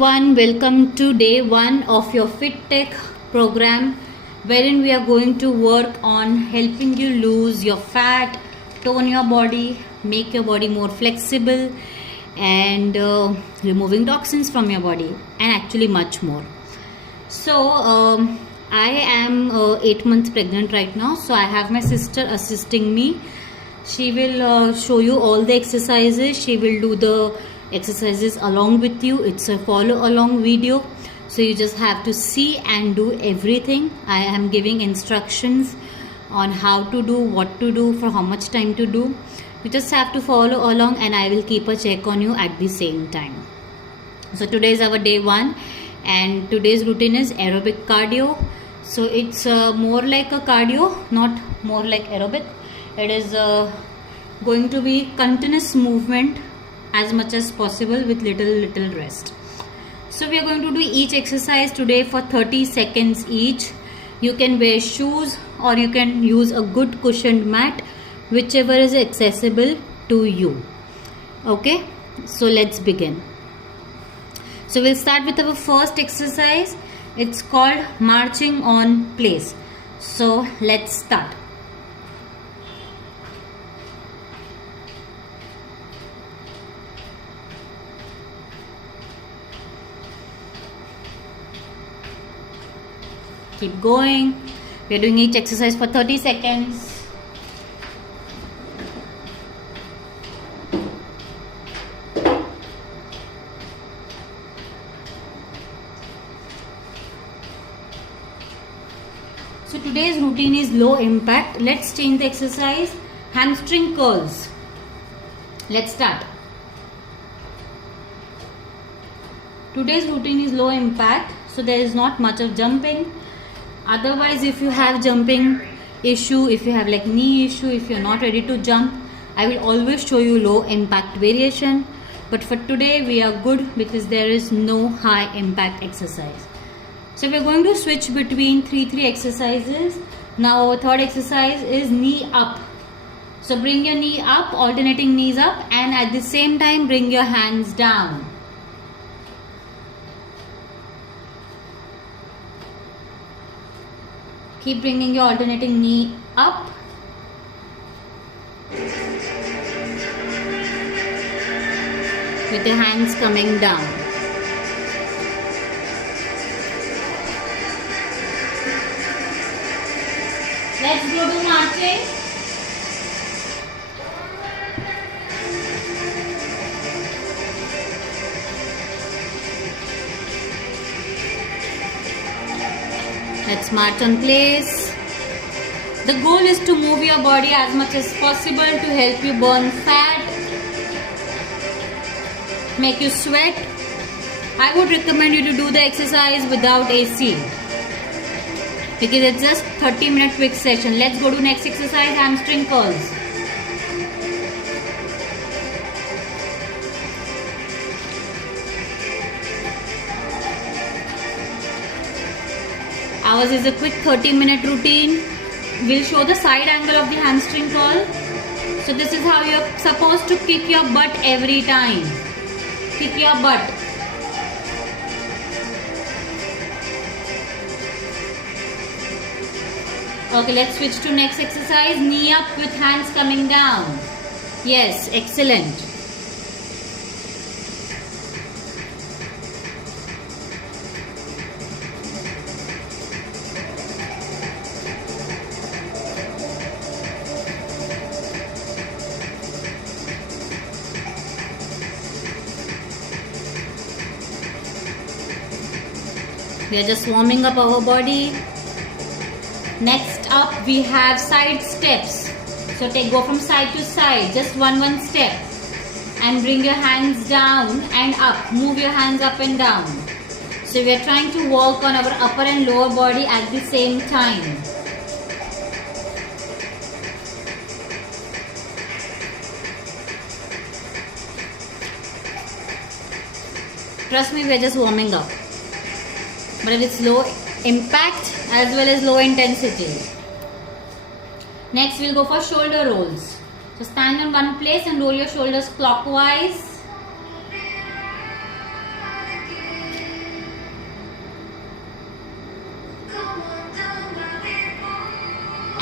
Welcome to day 1 of your Fit Tech program, wherein we are going to work on helping you lose your fat, tone your body, make your body more flexible, and removing toxins from your body, and actually much more. So I am 8 months pregnant right now, so I have my sister assisting me. She will show you all the exercises. She will do the exercises along with you. It's a follow along video, so you just have to see and do everything. I am giving instructions on how to do, what to do, for how much time to do. You just have to follow along, and I will keep a check on you at the same time. So today is our day 1, and today's routine is aerobic cardio. So it's more like a cardio, not more like aerobic. It is going to be continuous movement as much as possible with little rest. So we are going to do each exercise today for 30 seconds each. You can wear shoes or you can use a good cushioned mat, whichever is accessible to you. Okay, so let's begin. So we'll start with our first exercise. It's called marching on place. So let's start. Keep going. We are doing each exercise for 30 seconds. So today's routine is low impact. Let's change the exercise. Hamstring curls. Let's start. Today's routine is low impact, so there is not much of jumping. Otherwise, if you have jumping issue, if you have like knee issue, if you're not ready to jump, I will always show you low impact variation. But for today, we are good because there is no high impact exercise. So we're going to switch between three exercises. Now our third exercise is knee up. So bring your knee up, alternating knees up, and at the same time bring your hands down. Keep bringing your alternating knee up. With your hands coming down. Let's go to marching. Let's march on place. The goal is to move your body as much as possible to help you burn fat, make you sweat. I would recommend you to do the exercise without AC because it's just 30-minute quick session. Let's go to next exercise, hamstring curls. Ours is a quick 30-minute routine. We'll show the side angle of the hamstring curl. So this is how you're supposed to kick your butt every time. Kick your butt. Okay, let's switch to next exercise. Knee up with hands coming down. Yes, excellent. We are just warming up our body. Next up, we have side steps. So go from side to side, just one step, and bring your hands down and up. Move your hands up and down. So we are trying to work on our upper and lower body at the same time. Trust me, we are just warming up. But it's low impact as well as low intensity. Next we'll go for shoulder rolls. So stand in one place and roll your shoulders clockwise.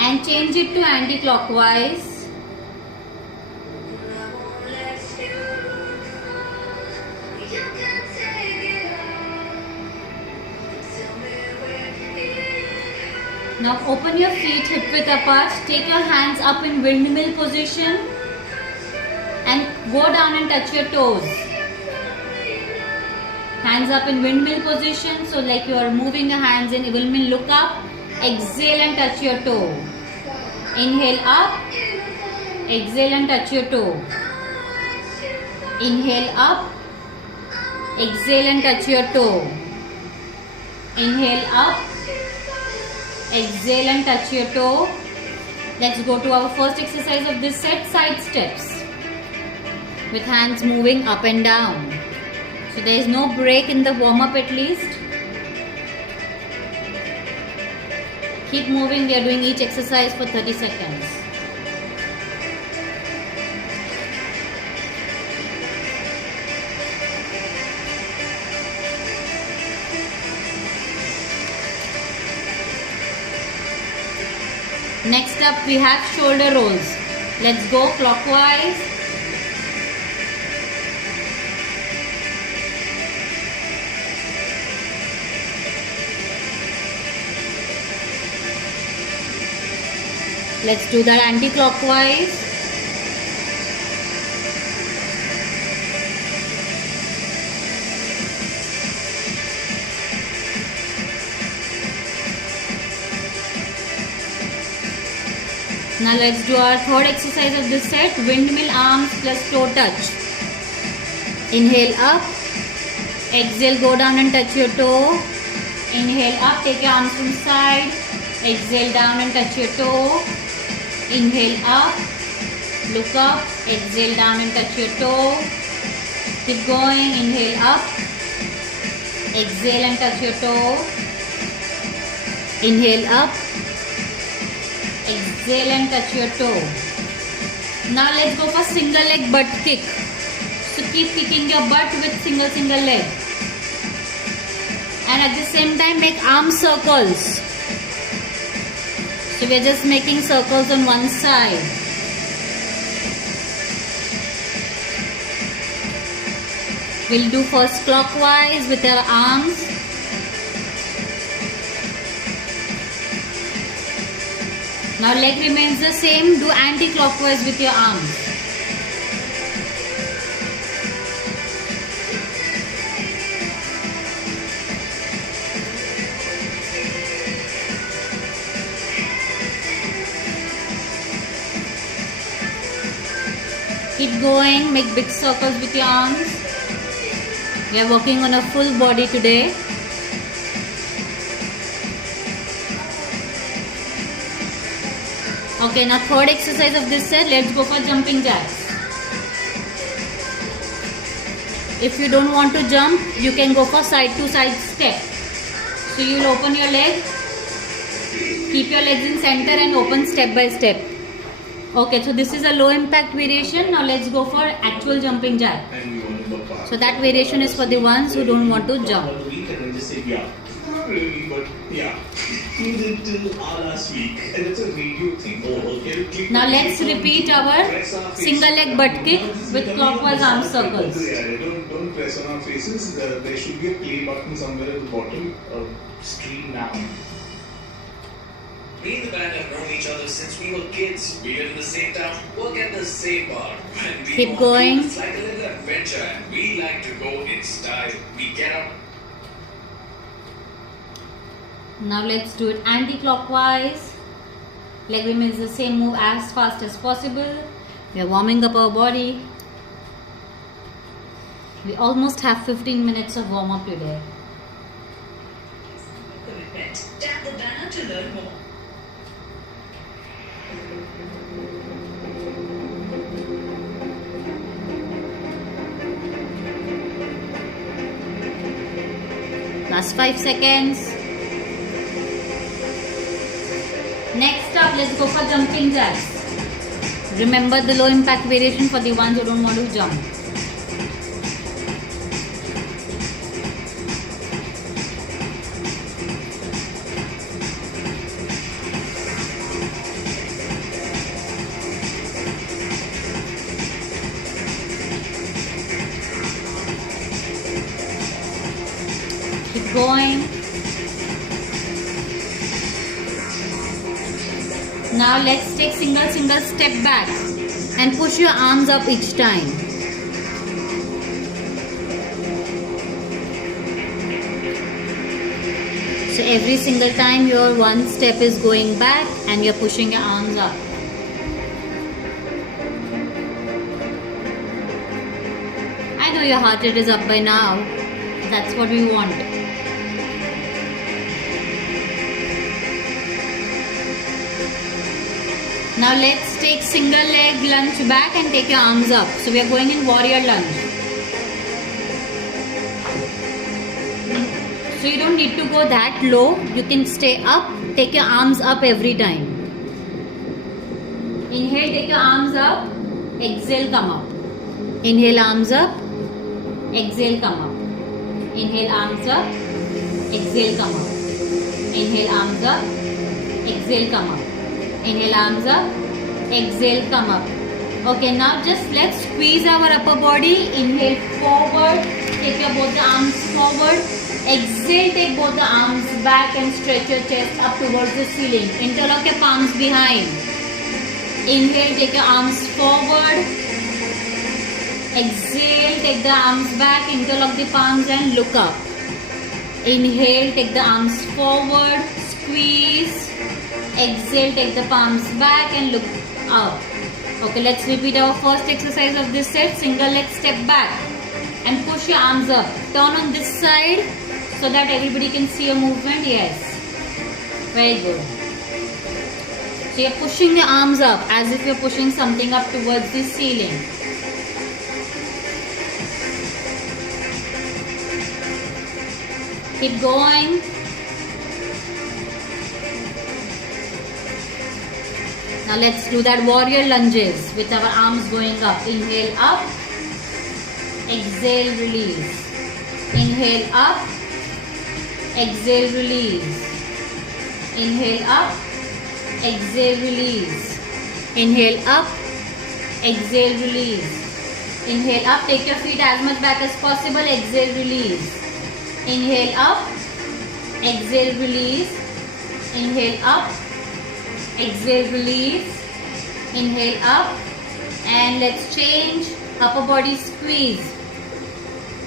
and change it to anti-clockwise. Now open your feet hip width apart, take your hands up in windmill position and go down and touch your toes. Hands up in windmill position, so like you are moving your hands in windmill, look up, exhale and touch your toe. Inhale up, exhale and touch your toe. Inhale up, exhale and touch your toe. Inhale up, exhale and touch your toe. Let's go to our first exercise of this set, side steps. With hands moving up and down. So there is no break in the warm up at least. Keep moving, we are doing each exercise for 30 seconds. Next up we have shoulder rolls. Let's go clockwise. Let's do that anti-clockwise. Now let's do our third exercise of this set, windmill arms plus toe touch. Inhale up, exhale, go down and touch your toe. Inhale up, take your arms from side, exhale down and touch your toe. Inhale up, look up, exhale down and touch your toe. Keep going, inhale up, exhale and touch your toe. Inhale up, exhale and touch your toe. Now let's go for single leg butt kick. So keep kicking your butt with single leg. And at the same time make arm circles. So we are just making circles on one side. We'll do first clockwise with our arms. Now leg remains the same, do anti-clockwise with your arms. Keep going, make big circles with your arms. We are working on a full body today. Okay, now third exercise of this set, let's go for jumping jacks. If you don't want to jump, you can go for side to side step. So you will open your leg, keep your legs in center and open step by step. Okay, so this is a low impact variation. Now let's go for actual jumping jack. So that variation is for the ones who don't want to jump. Not really, but yeah. You did till last week, and it's a radio thing. Oh, okay. Now let's repeat our single leg butt kick with clockwise arm circles. Yeah, don't press on our faces. There should be a play button somewhere at the bottom. Stream now. Me and the band have known each other since we were kids. We live in the same town, work at the same bar. And we Keep going. It's like a little adventure, and we like to go in style. We get up. Now let's do it anti-clockwise. Leg remains the same, move as fast as possible. We are warming up our body. We almost have 15 minutes of warm up today. Tap the banner to learn more. Last 5 seconds. Next up, let's go for jumping jacks. Remember the low impact variation for the ones who don't want to jump. Keep going. Now let's take single step back and push your arms up each time. So every single time your one step is going back and you're pushing your arms up. I know your heart rate is up by now. That's what we want. Now let's take single leg lunge back and take your arms up. So we are going in warrior lunge. So you don't need to go that low. You can stay up. Take your arms up every time. Inhale, take your arms up. Exhale, come up. Inhale, arms up. Exhale, come up. Inhale, arms up. Exhale, come up. Inhale, arms up. Exhale, come up. Inhale, arms up. Exhale, come up. Okay, now just let's squeeze our upper body. Inhale, forward. Take your both the arms forward. Exhale, take both the arms back and stretch your chest up towards the ceiling. Interlock your palms behind. Inhale, take your arms forward. Exhale, take the arms back, interlock the palms and look up. Inhale, take the arms forward, squeeze. Exhale, take the palms back and look up. Okay, let's repeat our first exercise of this set. Single leg step back and push your arms up. Turn on this side so that everybody can see your movement. Yes. Very good. So you're pushing your arms up as if you're pushing something up towards the ceiling. Keep going. Now let's do that warrior lunges with our arms going up. Inhale up. Exhale, release. Inhale up. Exhale, release. Inhale up. Exhale, release. Inhale up. Exhale, release. Inhale up. Take your feet as much back as possible. Exhale, release. Inhale up. Exhale, release. Inhale up. Exhale, release. Inhale up. And let's change. Upper body squeeze.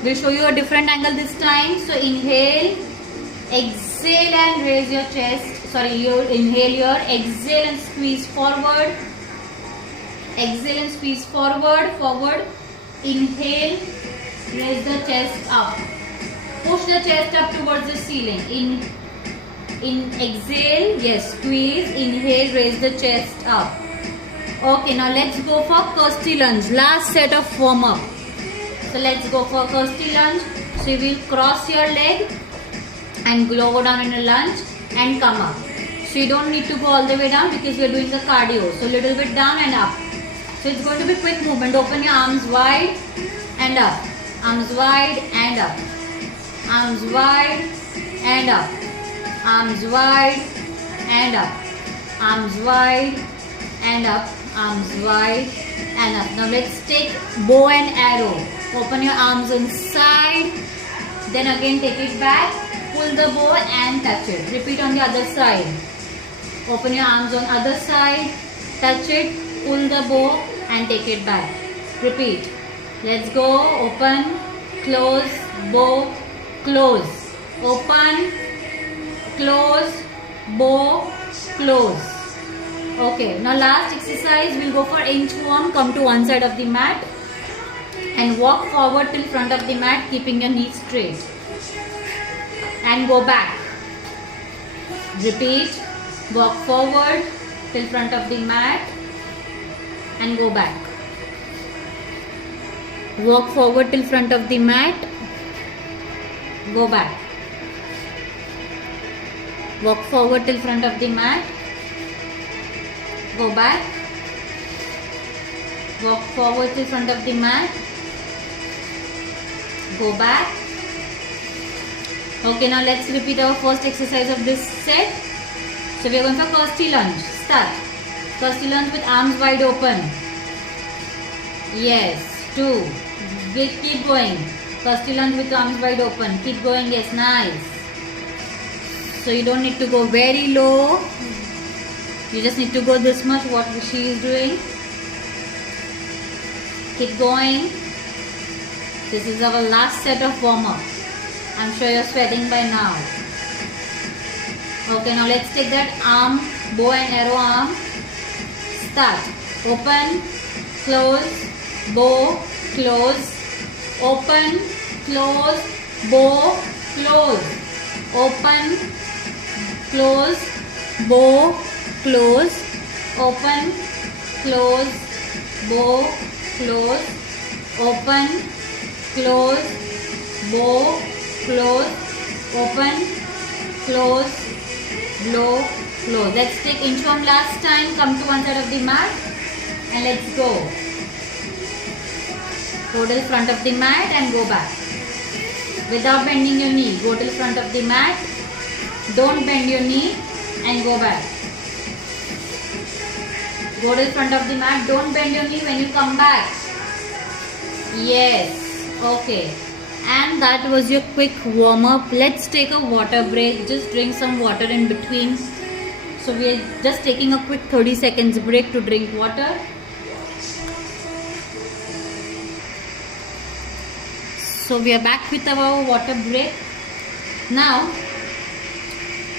We'll show you a different angle this time. So inhale. Exhale and raise your chest. Sorry, you inhale here. Exhale and squeeze forward. Exhale and squeeze forward. Forward. Inhale. Raise the chest up. Push the chest up towards the ceiling. In exhale, yes, squeeze. Inhale, raise the chest up. Okay, now let's go for Kirsty lunge. Last set of warm up. So let's go for Kirsty lunge. So you will cross your leg and go down in a lunge and come up. So you don't need to go all the way down because we are doing the cardio. So little bit down and up. So it's going to be quick movement. Open your arms wide and up. Arms wide and up. Arms wide and up. Arms wide and up. Arms wide and up. Arms wide and up. Now let's take bow and arrow. Open your arms inside. Then again take it back. Pull the bow and touch it. Repeat on the other side. Open your arms on other side. Touch it. Pull the bow and take it back. Repeat. Let's go. Open. Close. Bow. Close. Open. Close. Bow. Close. Okay. Now last exercise. We'll go for inchworm. Come to one side of the mat. And walk forward till front of the mat. Keeping your knees straight. And go back. Repeat. Walk forward till front of the mat. And go back. Walk forward till front of the mat. Go back. Walk forward till front of the mat. Go back. Walk forward till front of the mat. Go back. Okay, now let's repeat our first exercise of this set. So we are going for Kirsty lunge. Start. Kirsty lunge with arms wide open. Yes. 2. Keep going. First you lunge with arms wide open. Keep going. Yes, nice. So you don't need to go very low. You just need to go this much, what she is doing. Keep going. This is our last set of warm-up. I'm sure you're sweating by now. Okay, now let's take that arm, bow and arrow arm. Start. Open, close, bow, close, open, close, bow, close, open, close, bow, close, open, close, bow, close, open, close, bow, close, open, close, blow, close. Let's take inchworm last time. Come to one side of the mat and let's go. Go to the front of the mat and go back. Without bending your knee. Go to the front of the mat. Don't bend your knee and go back. Go to the front of the mat. Don't bend your knee when you come back. Yes. Okay. And that was your quick warm up. Let's take a water break. Just drink some water in between. So we are just taking a quick 30 seconds break to drink water. So we are back with our water break. Now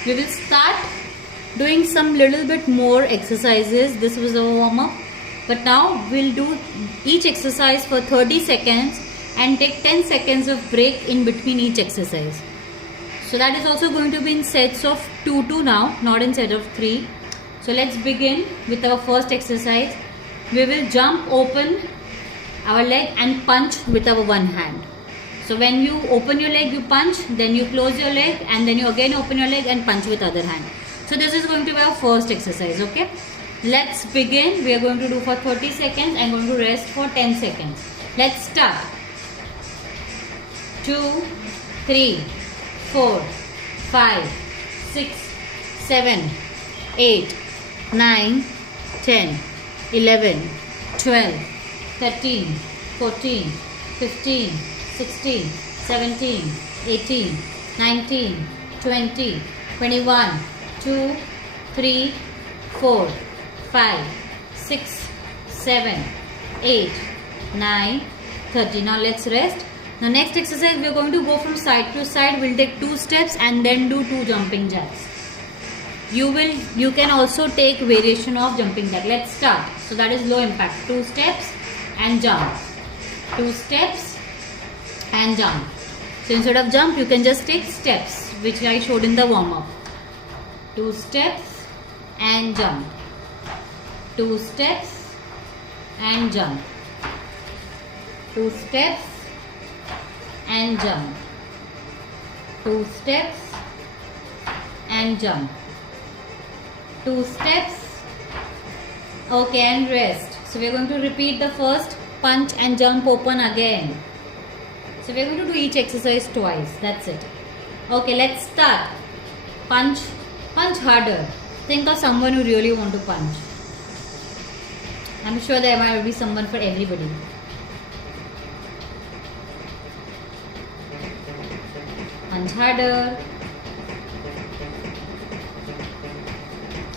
we will start doing some little bit more exercises. This was our warm up. But now we'll do each exercise for 30 seconds and take 10 seconds of break in between each exercise. So that is also going to be in sets of 2 now, not in set of 3. So let's begin with our first exercise. We will jump, open our leg and punch with our one hand. So when you open your leg, you punch, then you close your leg and then you again open your leg and punch with other hand. So this is going to be our first exercise, okay? Let's begin. We are going to do for 30 seconds and going to rest for 10 seconds. Let's start. 2, 3, 4, 5, 6, 7, 8, 9, 10, 11, 12, 13, 14, 15, 16, 17, 18, 19, 20, 21, 2, 3, 4, 5, 6, 7, 8, 9, 30. Now let's rest. Now next exercise we are going to go from side to side. We'll take 2 steps and then do 2 jumping jacks. You can also take variation of jumping jack. Let's start. So that is low impact. 2 steps and jump. 2 steps and jump. So instead of jump you can just take steps, which I showed in the warm up. 2 steps and jump. 2 steps and jump. 2 steps and jump. 2 steps and jump. 2 steps. Okay, and rest. So we are going to repeat the first punch and jump, open again. So we are going to do each exercise twice. That's it. Okay, let's start. Punch. Punch harder. Think of someone you really want to punch. I'm sure there might be someone for everybody. Punch harder.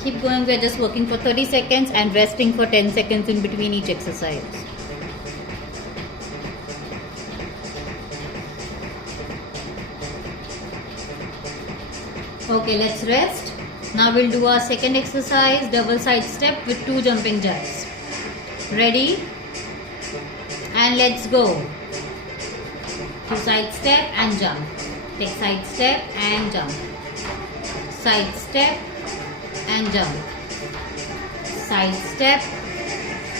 Keep going. We're just working for 30 seconds and resting for 10 seconds in between each exercise. Okay, let's rest. Now we'll do our second exercise, double side step with 2 jumping jacks. Ready? And let's go. 2 side step and jump. Take side step and jump. Side step and jump. Side step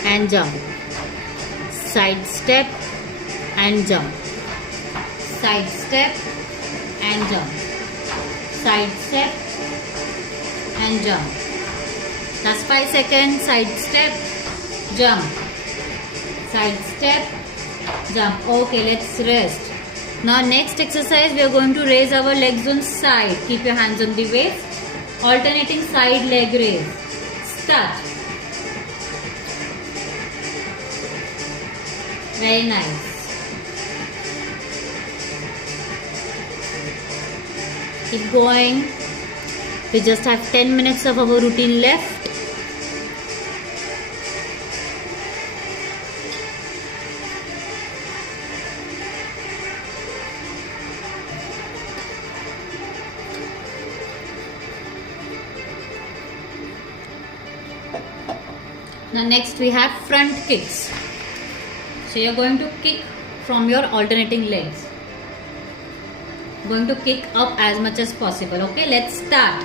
and jump. Side step and jump. Side step and jump. Side step and jump. That's 5 seconds. Side step, jump. Side step, jump. Okay, let's rest. Now next exercise we are going to raise our legs on side. Keep your hands on the waist. Alternating side leg raise. Start. Very nice. Keep going. We just have 10 minutes of our routine left. Now next we have front kicks. So you're going to kick from your alternating legs. Going to kick up as much as possible. Okay, let's start.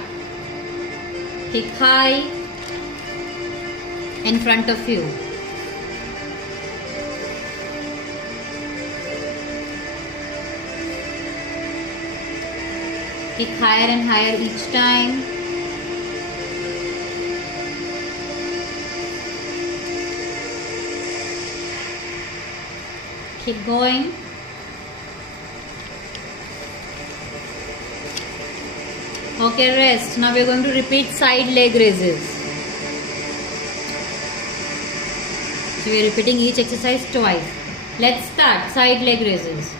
Kick high in front of you. Kick higher and higher each time. Keep going. Okay, rest. Now we are going to repeat side leg raises. So we are repeating each exercise twice. Let's start side leg raises.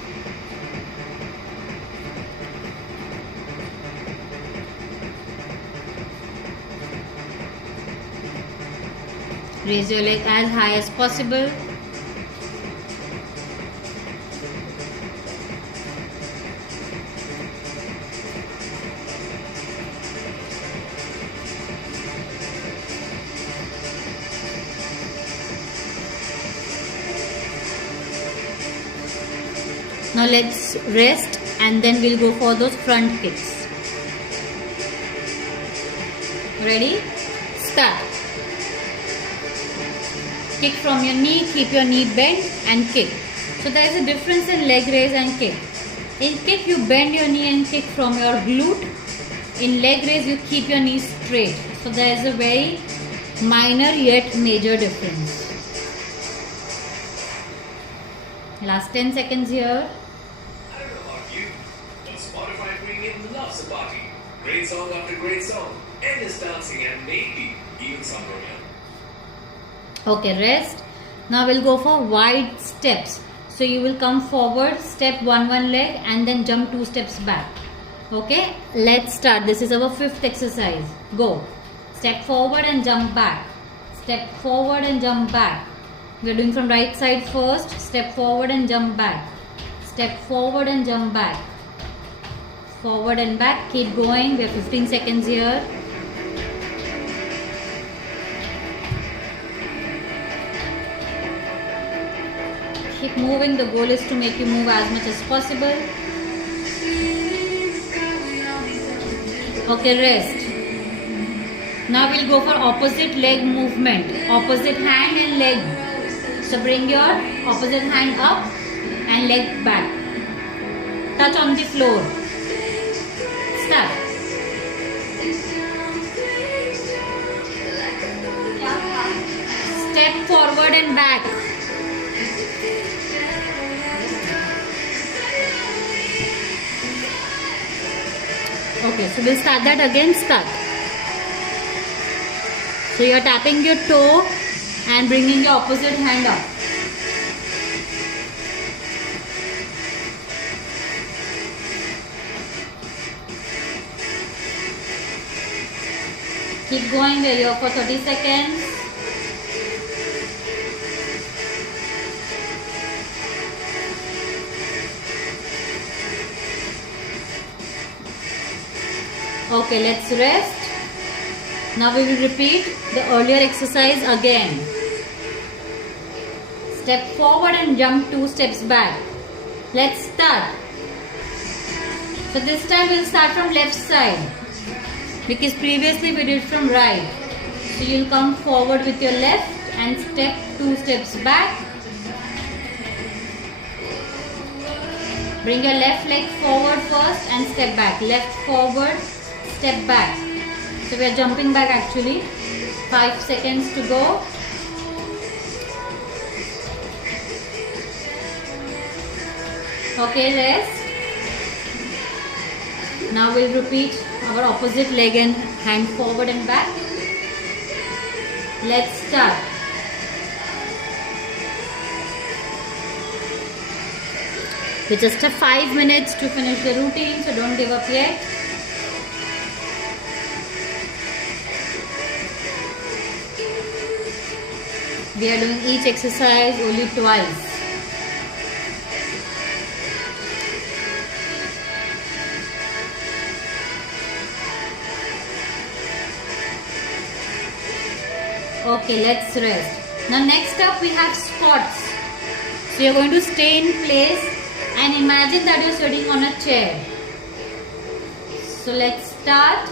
Raise your leg as high as possible. Now let's rest and then we'll go for those front kicks. Ready? Start. Kick from your knee, keep your knee bent and kick. So there is a difference in leg raise and kick. In kick you bend your knee and kick from your glute. In leg raise you keep your knee straight. So there is a very minor yet major difference. Last 10 seconds here. I don't know about you, but Spotify Premium loves a party. Great song after great song, endless dancing and maybe even some romance. Okay, rest. Now we'll go for wide steps. So you will come forward, step one leg and then jump 2 steps back. Okay, let's start. This is our 5th exercise. Go. Step forward and jump back. Step forward and jump back. We are doing from right side first. Step forward and jump back. Step forward and jump back. Forward and back. Keep going. We have 15 seconds here. Keep moving. The goal is to make you move as much as possible. Okay, rest. Now we'll go for opposite leg movement. Opposite hand and leg. So bring your opposite hand up and leg back. Touch on the floor. Start. Step forward and back. Okay, so we'll start that again. Start. So you are tapping your toe and bringing your opposite hand up. Keep going. We're here for 30 seconds. Okay, let's rest. Now we will repeat the earlier exercise again. Step forward and jump 2 steps back. Let's start. So this time we'll start from left side because previously we did from right. So you'll come forward with your left and step 2 steps back. Bring your left leg forward first and step back. Left forward, step back. So we are jumping back actually. 5 seconds to go. Okay, rest. Now we'll repeat our opposite leg and hand forward and back. Let's start. We just have 5 minutes to finish the routine, so don't give up yet. We are doing each exercise only twice. Okay, let's rest. Now next up we have squats. So you're going to stay in place and imagine that you're sitting on a chair. So let's start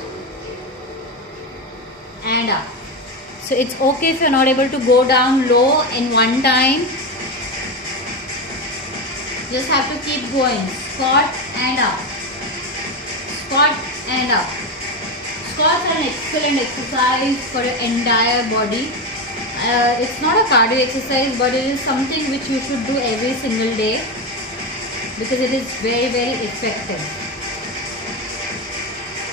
and up. So it's okay if you're not able to go down low in one time. Just have to keep going. Squat and up. Squat and up. Squats are an excellent exercise for your entire body. It's not a cardio exercise, but it is something which you should do every single day because it is very, very effective.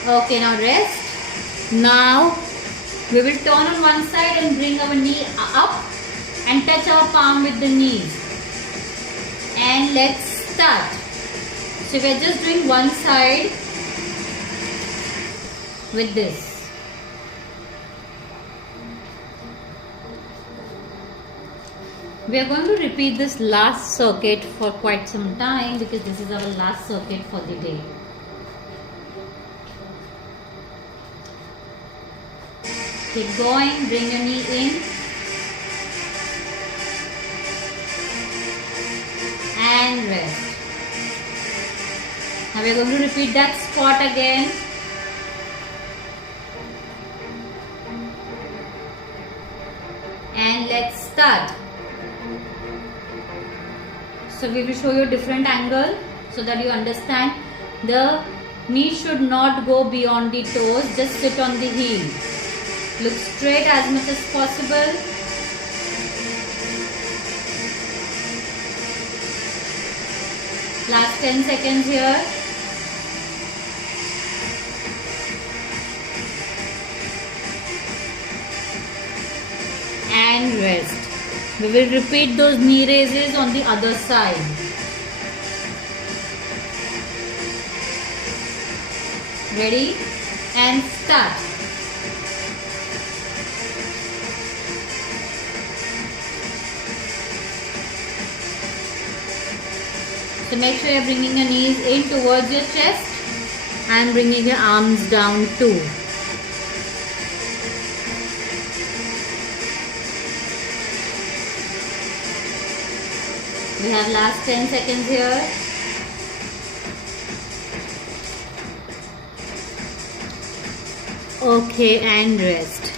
Okay, now rest. Now we will turn on one side and bring our knee up and touch our palm with the knees. And let's start. So we are just doing one side with this. We are going to repeat this last circuit for quite some time because this is our last circuit for the day. Keep going, bring your knee in and rest. Now we are going to repeat that squat again. And let's start. So we will show you a different angle so that you understand. The knee should not go beyond the toes, just sit on the heel. Look straight as much as possible. Last 10 seconds here. And rest. We will repeat those knee raises on the other side. Ready? And start. So make sure you're bringing your knees in towards your chest and bringing your arms down too. We have last 10 seconds here. Okay, and rest.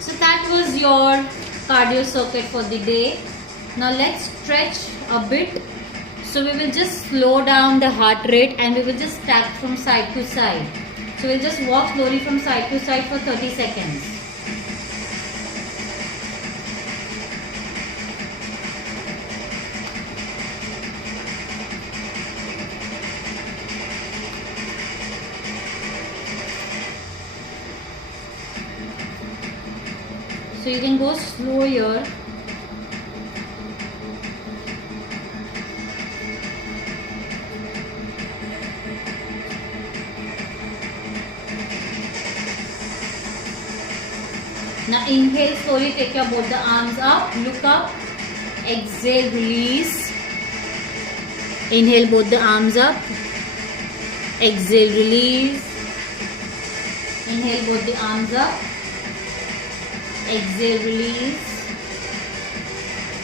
So that was your cardio circuit for the day. Now let's stretch a bit. So we will just slow down the heart rate and we will just tap from side to side. So we'll just walk slowly from side to side for 30 seconds. So you can go slow here. Now inhale slowly, take your both the arms up, look up, exhale, release. Inhale both the arms up, exhale, release. Inhale both the arms up, exhale, release.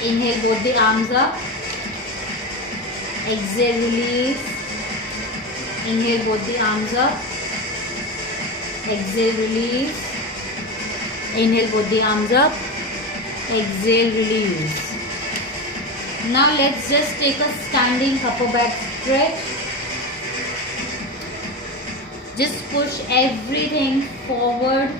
Inhale both the arms up, exhale, release. Inhale both the arms up, exhale, release. Inhale both the arms up, exhale, release. Now let's just take a standing upper back stretch. Just push everything forward.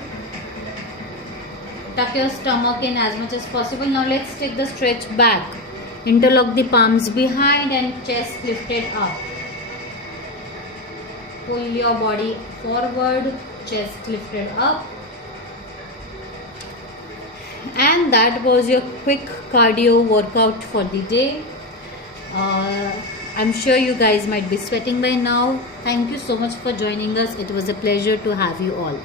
Tuck your stomach in as much as possible. Now let's take the stretch back. Interlock the palms behind and chest lifted up. Pull your body forward, chest lifted up. And that was your quick cardio workout for the day. I'm sure you guys might be sweating by now. Thank you so much for joining us. It was a pleasure to have you all.